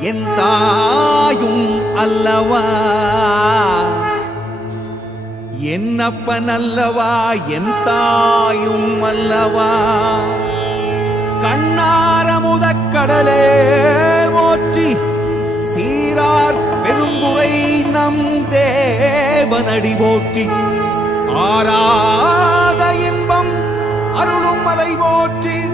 என் தாயும் அல்லவா? என்னப்பனல்லவா என் தாயும் அல்லவா? கண்ணாரமுதக் கடலே போற்றி சீரார் பெருந்துரை நம் தேவனடி போற்றி. ஆராத இன்பம் அருளும் மலை போற்றி.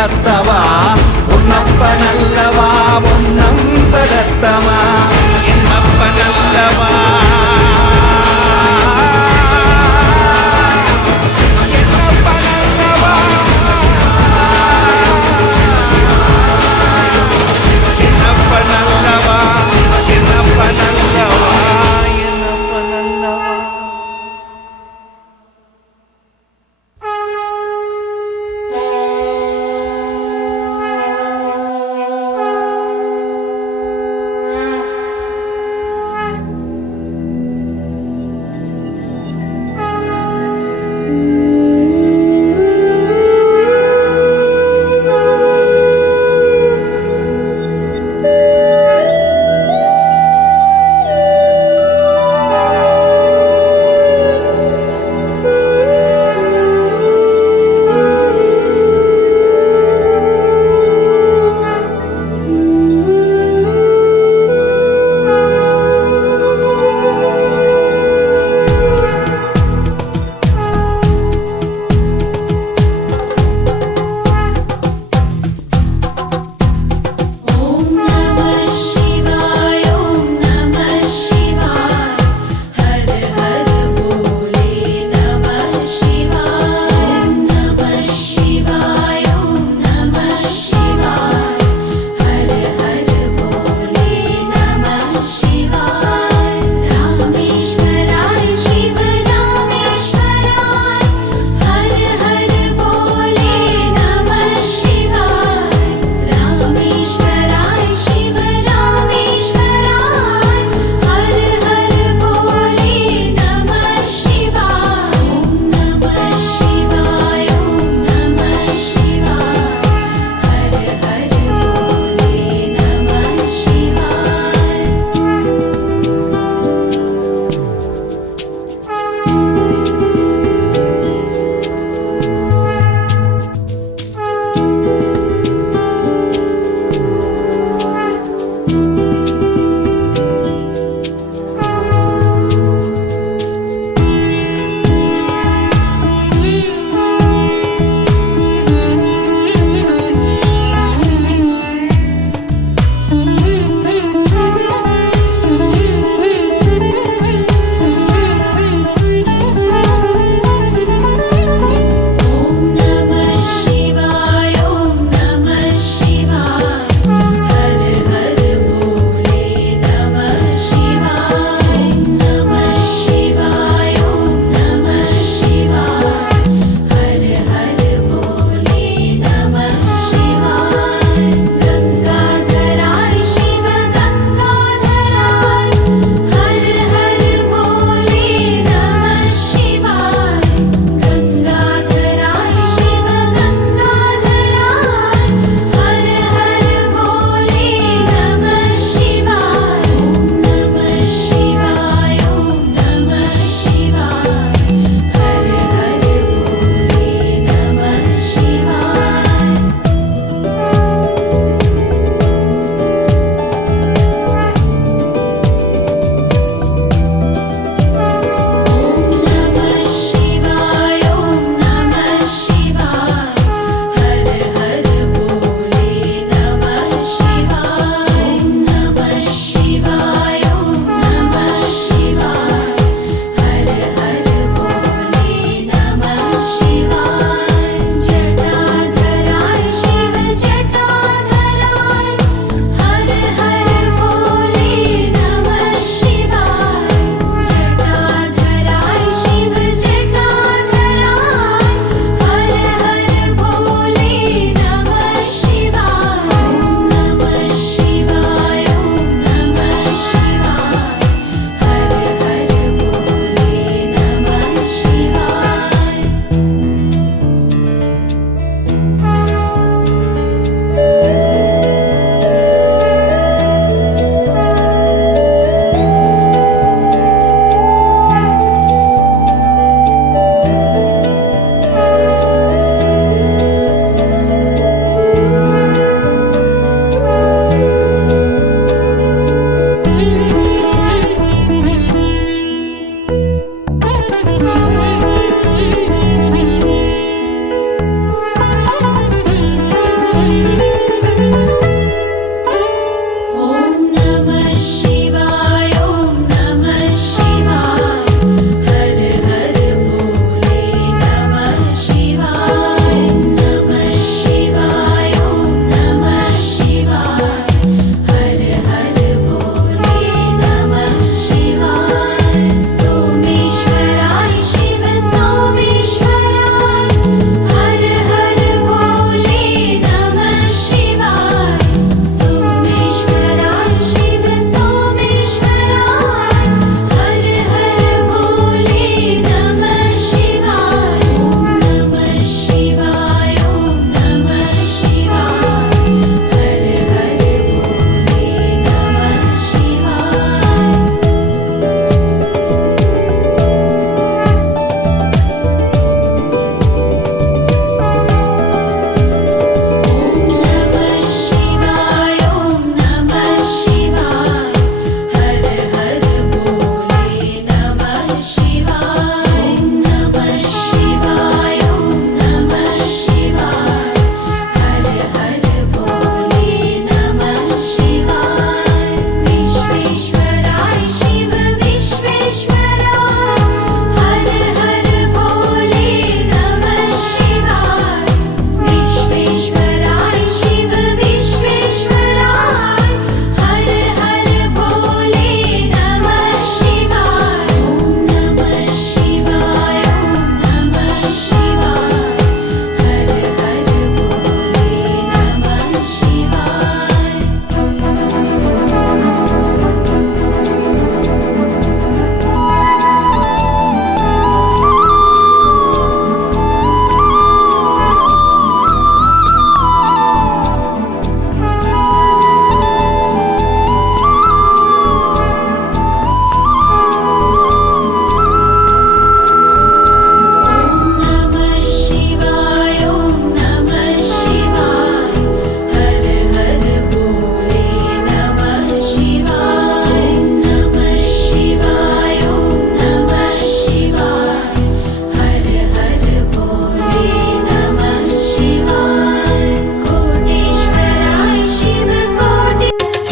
கத்தவா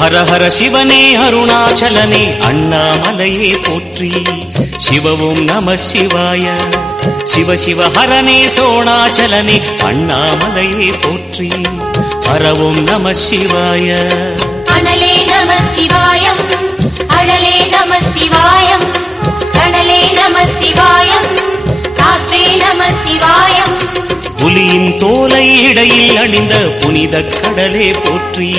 ஹரஹர சிவனே அருணாச்சலனே அண்ணாமலையே போற்றி. சிவவும் நம சிவாய. சிவ சிவ ஹரனே சோணாச்சலனே அண்ணாமலையே போற்றி. ஹரவும் நம சிவாய. அனலே நம சிவாயம். அழலே நம சிவாயம். கனலே நம சிவாயம். காற்றே நம சிவாயம். புலியின் தோலை இடையில் அணிந்த புனித கடலே போற்றி.